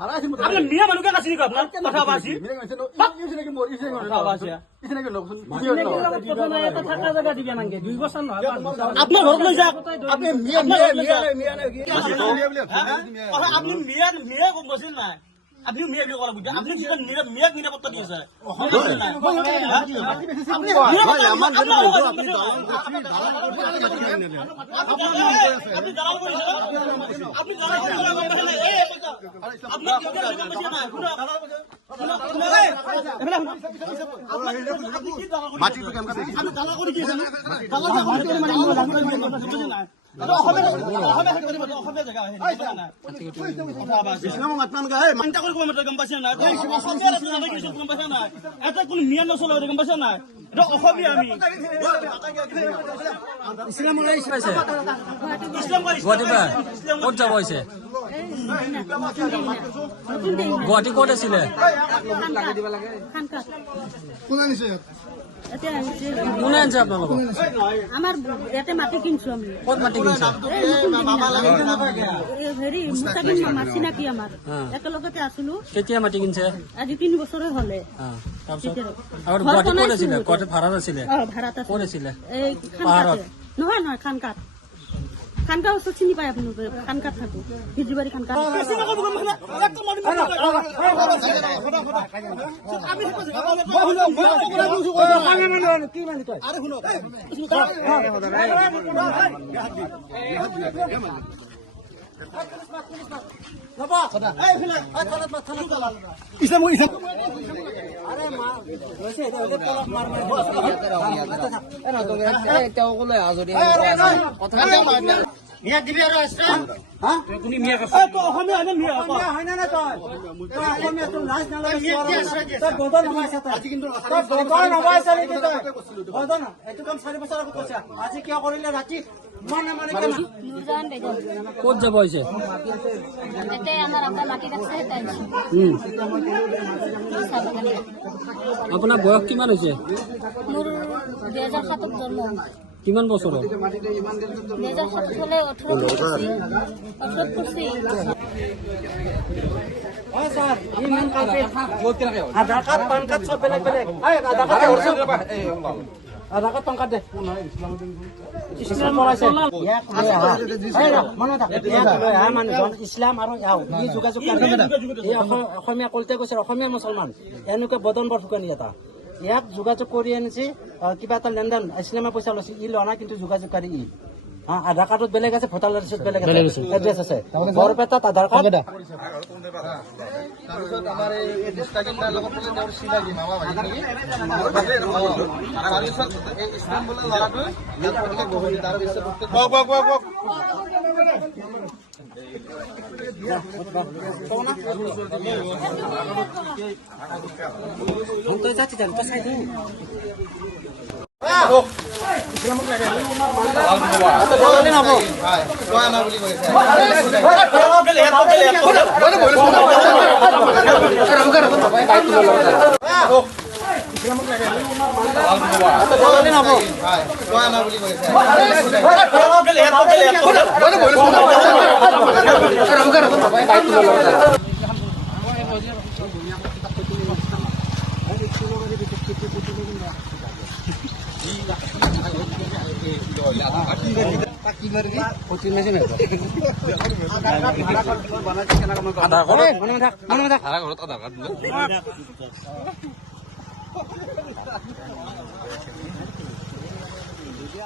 आपने मियाँ मनु क्या कसी करना कथा बासी आपने घर ले जा आपने मियाँ आपने मियाँ को मशीन ना আপনি মিয়া বিয়ে করা বুঝছেন আপনি যেটা মিয়া নিরাপত্তা দিয়েছে গুৱাহাটী ক'ত আছিলে কোনে আনছে আপোনালোকক আমাৰ ইয়াতে মাটি কিনছো আমি ক'ত মাটি কিনছে হেৰি মুস্তাকিম মামা চিনাকি আমাৰ একেলগতে আছিলো কেতিয়া মাটি কিনছে আজি 3 বছৰ হলে আৰু গুৱাহাটী ক'ত আছিলে ক'ত ভাড়াত আছিলে ভাড়াত ক'ত আছিলে এই পাহাৰত নহয় নহয় খানকাত খানকা ওচৰত চিনি পায় আপুনি খানকাত থাকো হিজুবাৰী খানকা মিয়া দিবি আৰু আছৰা হা তুমি মিয়া কছ তো অসমীয়া হয় না মিয়া হয় না তই অসমীয়া তো লাজ না লাগে তই বদন নমাইছ আজি কিন্তু তই বদন নমাইছ নেকি তই বদন এটো কাম 4 বছৰ আগত কৈছা আজি কিয় কৰিলে ৰাতি মানে মানে কেন নুজান বেগম ক'ত যাব হৈছে এতে আমাৰ আপনা মাটি ৰাখছে তাই আপোনাৰ বয়স কিমান হৈছে মোৰ 2007 জন্ম কিমান বছৰ 2007 হলে 18 করছি স্যার ইমান কাছে আধার কার্ড পান কার্ড সব বেলেগ বেলেগ আধার কার্ড আধার কার্ড পান কার্ড দে ইসলাম মৰাইছে ইছলাম আৰু ই যোগাযোগ অসমীয়া কলতে কৈছে অসমীয়া মুছলমান এনেকুৱা বদন বৰ শুকানি এটা ইয়াক যোগাযোগ কৰি আনিছে কিবা এটা লেনদেন ইছলামে পইচা লৈছে ই লোৱা নাই কিন্তু যোগাযোগকাৰী ই আধাৰ কাৰ্ডত বেলেগ আছে ভোটাৰ লিষ্টত বেলেগ আছে এড্ৰেছ আছে বৰপেটাত আধাৰ কাৰ্ড আমাৰ এই ডিষ্ট্ৰিক্টৰ লগত তেওঁৰ চিনাকি মামা ভাই এই ইছলাম বোলা ল'ৰাটো ইয়াত পঢ়িলে গহৰি তাৰ পিছত তই যাচ্ছি তো চাই দিও